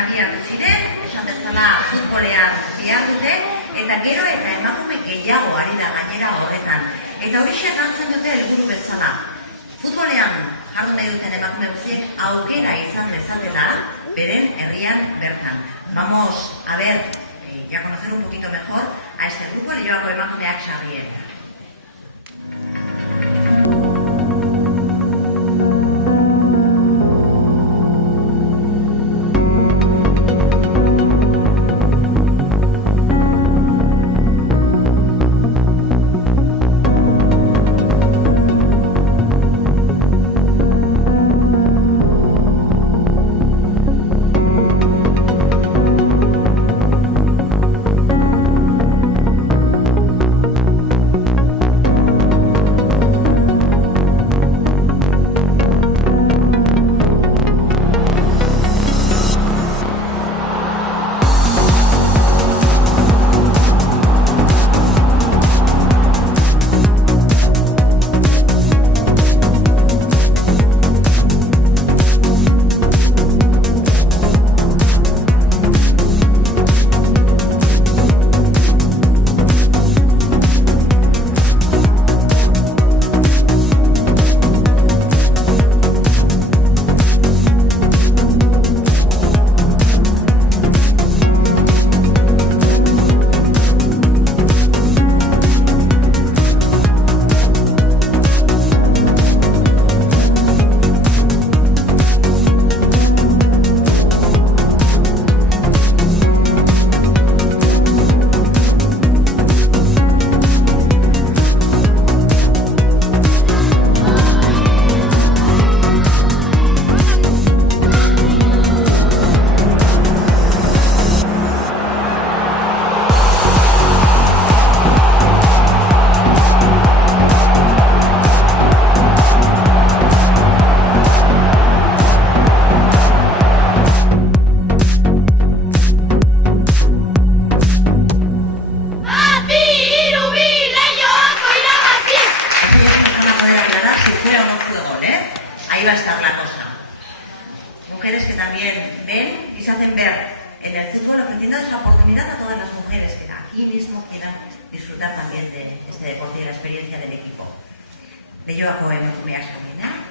abiatu ziren, esan bezala futbolean bihar dute, eta gero eta emakume gehiago ari da gainera horretan. Eta hori hartzen dute helburu bezala. Futbolean jardun nahi duten emakume guztiek aukera izan dezatela beren herrian bertan. Vamos a ver, y a conocer un poquito mejor a este grupo, Leioako emakumeak Xabier. Ahí va a estar la cosa. Mujeres que también ven y se hacen ver en el fútbol, ofreciendo esa oportunidad a todas las mujeres que aquí mismo quieran disfrutar también de este deporte y de la experiencia del equipo. Leioako emakumeak Xabier.